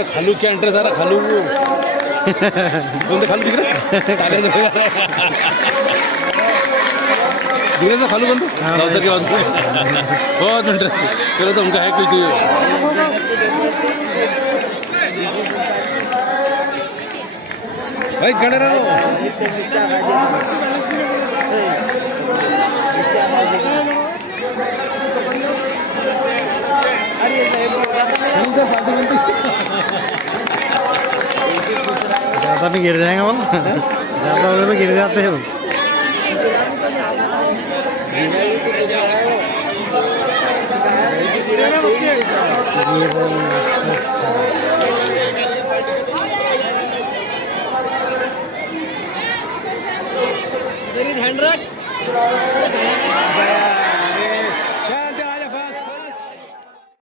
अरे खालू क्या इंटरेस्ट आ रहा खालू कोणतं खालू तिकडे दिग्रज खालू कोणतं गावचं किंवा बहुत इंटरेस्ट केलं तर उनका है कुछ भाई खड़े रहो ज़्यादा नहीं गिर जाएंगे बोल ज़्यादा हो गए तो गिर जाते हैं ध्यान रख